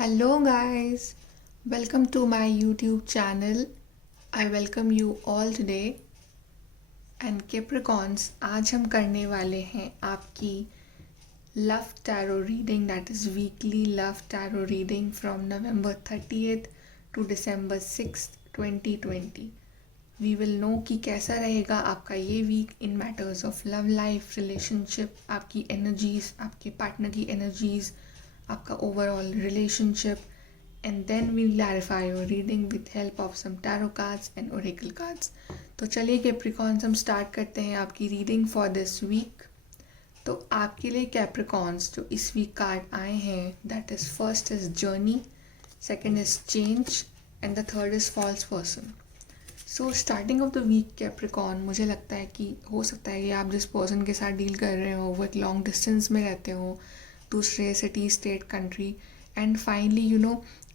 Hello, guys. Welcome to my YouTube channel. I welcome you all today. And Capricorns, आज हम करने वाले हैं आपकी love tarot reading, that is weekly love tarot reading from November 30th to December 6th, 2020. We will know कि कैसा रहेगा आपका ये week in matters of love life, relationship, आपकी एनर्जीज, आपके पार्टनर की एनर्जीज, आपका overall relationship, and then we'll clarify your reading with help of some tarot cards and oracle cards. तो चलिए कैप्रिकॉन्स, हम स्टार्ट करते हैं आपकी रीडिंग फॉर दिस वीक. तो आपके लिए कैप्रिकॉन्स जो इस वीक कार्ड आए हैं, that is first is journey, second is change and the third is false person. So starting of the week Capricorn, मुझे लगता है कि हो सकता है कि आप जिस पर्सन के साथ डील कर रहे हो वो एक लॉन्ग डिस्टेंस में रहते हो, दूसरे city, state, country, and finally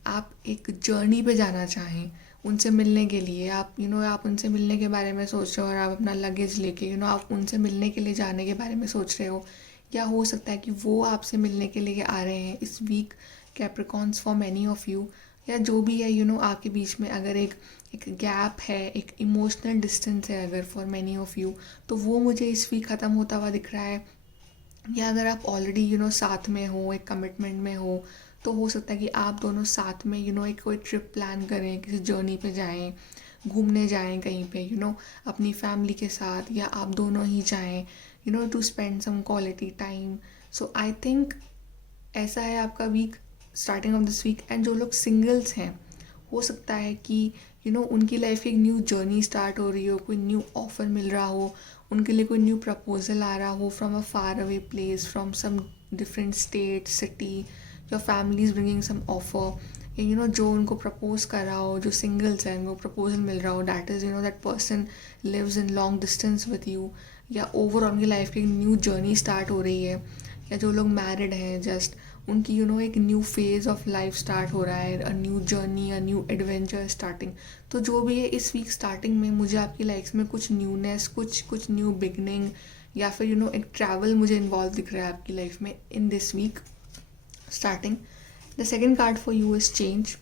आप एक जर्नी पे जाना चाहें उनसे मिलने के लिए. आप आप उनसे मिलने के बारे में सोच रहे हो और आप अपना लगेज लेके आप उनसे मिलने के लिए जाने के बारे में सोच रहे हो, या हो सकता है कि वो आपसे मिलने के लिए आ रहे हैं इस week Capricorns for many of you. या जो भी है आपके बीच में अगर एक गैप है, एक इमोशनल डिस्टेंस है अगर फॉर मैनी ऑफ यू, तो वो मुझे इस वीक ख़त्म होता हुआ दिख रहा है. या अगर आप ऑलरेडी साथ में हो, एक कमिटमेंट में हो, तो हो सकता है कि आप दोनों साथ में एक कोई ट्रिप प्लान करें, किसी जर्नी पे जाएं, घूमने जाएं कहीं पे अपनी फैमिली के साथ, या आप दोनों ही जाएं to spend some quality time. So I think ऐसा है आपका week, starting of this week. And जो लोग सिंगल्स हैं, हो सकता है कि उनकी लाइफ की एक न्यू जर्नी स्टार्ट हो रही हो, कोई न्यू ऑफ़र मिल रहा हो, उनके लिए कोई न्यू प्रपोजल आ रहा हो from a far away place, from some different state, city, your family is bringing some offer. जो उनको प्रपोज कर रहा हो, जो सिंगल्स हैं उनको प्रपोजल मिल रहा हो, that is that person lives in long distance with you, या ओवरऑल उनकी लाइफ की एक न्यू जर्नी स्टार्ट हो रही है. या जो लोग मैरिड हैं, जस्ट उनकी एक new phase of life start हो रहा है, a new journey, a new adventure starting. तो जो भी है इस वीक स्टार्टिंग में मुझे आपकी लाइफ में कुछ न्यूनेस, कुछ न्यू बिगनिंग, या फिर एक ट्रैवल मुझे इन्वॉल्व दिख रहा है आपकी लाइफ में in this week starting. The second card for you is change.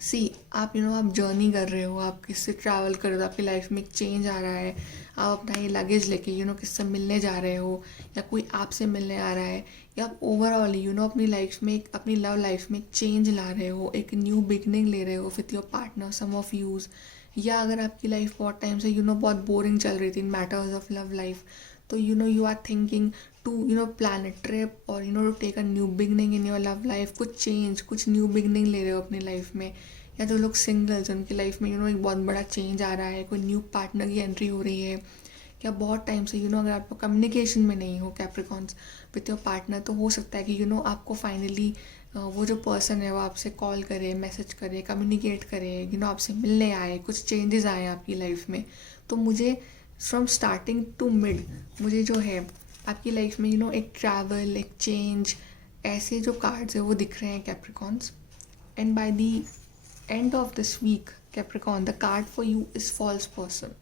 सी आप आप जर्नी कर रहे हो, आप किससे ट्रैवल कर रहे हो, आपकी लाइफ में एक चेंज आ रहा है, आप अपना ये लगेज लेके किससे मिलने जा रहे हो, या कोई आपसे मिलने आ रहा है, या आप ओवरऑल अपनी लाइफ में अपनी लव लाइफ में एक चेंज ला रहे हो, एक न्यू बिगनिंग ले रहे हो with your partner, some of you. या अगर आपकी लाइफ बहुत टाइम से बहुत बोरिंग चल रही थी in matters of love life, तो you are thinking to plan a trip और to take a new beginning in your love life. कुछ चेंज, कुछ न्यू बिगनिंग ले रहे हो अपनी लाइफ में. या जो लोग सिंगल्स, उनकी लाइफ में एक बहुत बड़ा चेंज आ रहा है, कोई न्यू पार्टनर की एंट्री हो रही है, या बहुत टाइम से अगर आप कम्युनिकेशन में नहीं हो कैप्रिकॉन्स विथ योर पार्टनर, तो हो सकता है कि आपको फाइनली वो जो पर्सन है वो आपसे कॉल करे, मैसेज करे, कम्युनिकेट करे, आपसे मिलने आए, कुछ चेंजेस आए आपकी लाइफ में. तो मुझे फ्रॉम स्टार्टिंग टू मिड मुझे जो है आपकी लाइफ में एक ट्रैवल, एक चेंज, ऐसे जो कार्ड्स है वो दिख रहे हैं Capricorns. And by the end of this week Capricorn, the card for you is false person.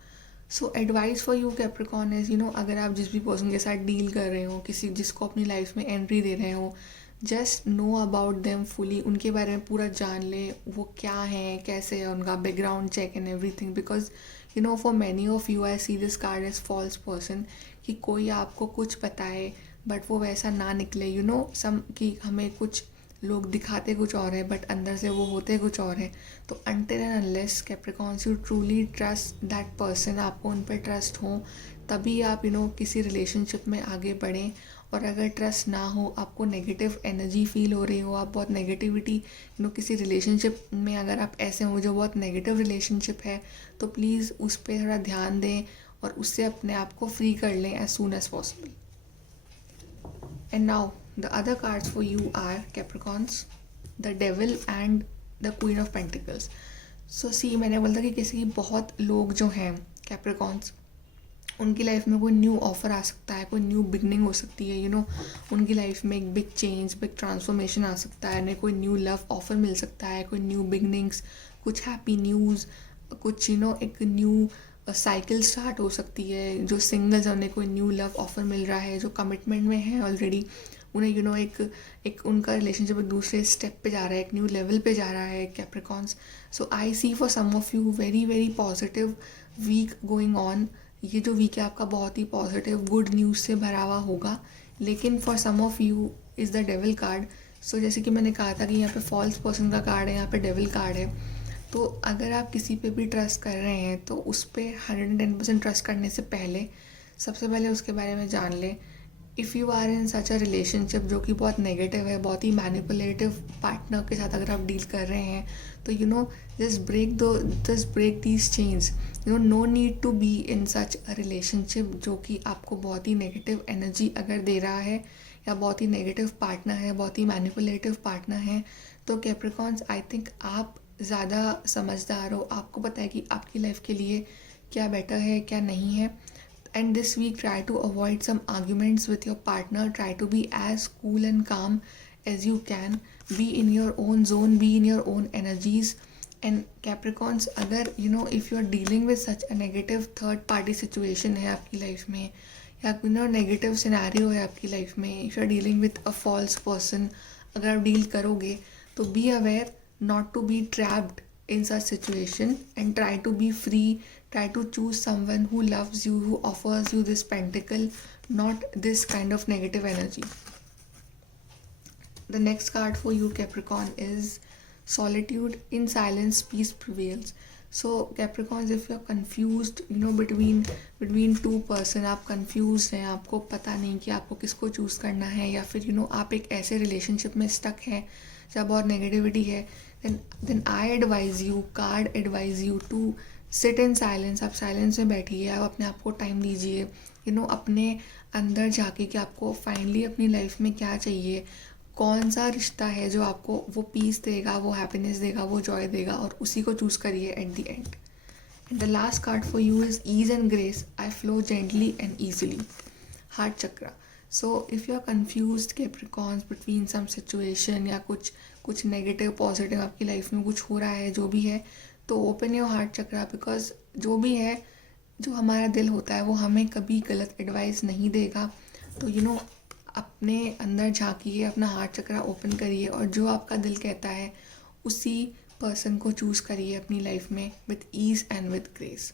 So advice for you Capricorn is अगर आप जिस भी पर्सन के साथ डील कर रहे हो, किसी जिसको अपनी लाइफ में एंट्री दे रहे हो, just know about them fully, उनके बारे में पूरा जान ले, वो क्या है, कैसे है, उनका background check and everything. Because for many of you I see this card as false person, कि कोई आपको कुछ बताए बट वो वैसा ना निकले, सम कि हमें कुछ लोग दिखाते कुछ और है बट अंदर से वो होते कुछ और है. तो until and unless Capricorns you truly trust that person, आपको उन पर ट्रस्ट हो, तभी आप किसी रिलेशनशिप में आगे बढ़ें. और अगर ट्रस्ट ना हो, आपको नेगेटिव एनर्जी फील हो रही हो, आप बहुत नेगेटिविटी किसी रिलेशनशिप में अगर आप ऐसे हो जो बहुत नेगेटिव रिलेशनशिप है, तो प्लीज़ उस पर थोड़ा ध्यान दें और उससे अपने आप को फ्री कर लें as soon as possible. And now the other cards for you are Capricorns, the Devil and the Queen of Pentacles. So see, मैंने बोला था कि किसी बहुत लोग जो हैं Capricorns, उनकी लाइफ में कोई न्यू ऑफ़र आ सकता है, कोई न्यू बिगनिंग हो सकती है, उनकी लाइफ में एक बिग चेंज, बिग ट्रांसफॉर्मेशन आ सकता है, उन्हें कोई न्यू लव ऑफ़र मिल सकता है, कोई न्यू बिगनिंग्स, कुछ हैप्पी न्यूज़, कुछ एक न्यू साइकिल स्टार्ट हो सकती है. जो सिंगल्स हैं उन्हें कोई न्यू लव ऑफ़र मिल रहा है, जो कमिटमेंट में है ऑलरेडी उन्हें एक उनका रिलेशनशिप एक दूसरे स्टेप पे जा रहा है, एक न्यू लेवल पे जा रहा है Capricorns. So I see for some of you very very positive week going on. ये जो वीक है आपका बहुत ही पॉजिटिव गुड न्यूज़ से भरा हुआ होगा. लेकिन for some of you is the devil card. So जैसे कि मैंने कहा था कि यहाँ पे फॉल्स पर्सन का कार्ड है, यहाँ पे डेविल कार्ड है. तो अगर आप किसी पे भी ट्रस्ट कर रहे हैं तो उस पर 110% ट्रस्ट करने से पहले सबसे पहले उसके बारे में जान लें. If you are in such a relationship जो कि बहुत नेगेटिव है, बहुत ही मैनिपुलेटिव पार्टनर के साथ अगर आप डील कर रहे हैं, तो just break these chains. No need to be in such a relationship जो कि आपको बहुत ही नेगेटिव एनर्जी अगर दे रहा है, या बहुत ही नेगेटिव पार्टनर है, बहुत ही मैनिपुलेटिव पार्टनर है. तो कैप्रिकॉन्स, आई थिंक आप ज़्यादा समझदार हो, आपको पता है कि आपकी लाइफ के लिए क्या बेटर है क्या नहीं है. And this week, try to avoid some arguments with your partner. Try to be as cool and calm as you can. Be in your own zone, be in your own energies. And Capricorns, अगर if you are dealing with such a negative third party situation है आपकी life में, या negative scenario है आपकी life में, if you are dealing with a false person, अगर आप डील करोगे तो be aware not to be trapped in such situation and try to be free. Try to choose someone who loves you, who offers you this pentacle, not this kind of negative energy. The next card for you Capricorn is solitude. In silence peace prevails. So Capricorns, if you're confused between two person, आप confused हैं, आपको पता नहीं कि आपको किसको choose करना है, या फिर आप एक ऐसे रिलेशनशिप में स्टक हैं जहाँ बहुत नेगेटिविटी है, then I advise you, card advise you to sit in silence. आप साइलेंस में बैठिए, आप अपने आप को टाइम दीजिए, अपने अंदर जाके कि आपको फाइनली अपनी लाइफ में क्या चाहिए, कौन सा रिश्ता है जो आपको वो पीस देगा, वो हैप्पीनेस देगा, वो जॉय देगा, और उसी को चूज़ करिए at the end. And the last card for you is ease and grace. I flow gently and easily. Heart chakra. So if you are confuse Capricorns between some situation, या कुछ negative positive आपकी life में कुछ हो रहा है, जो भी है, तो open your heart chakra. Because जो भी है, जो हमारा दिल होता है वो हमें कभी गलत एडवाइस नहीं देगा. तो अपने अंदर झांकिए, अपना हार्ट चक्रा ओपन करिए, और जो आपका दिल कहता है उसी पर्सन को चूज़ करिए अपनी लाइफ में with ease and with grace.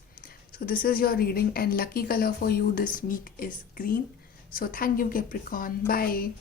So this is your reading, and lucky colour for you this week is green. So thank you Capricorn. Bye.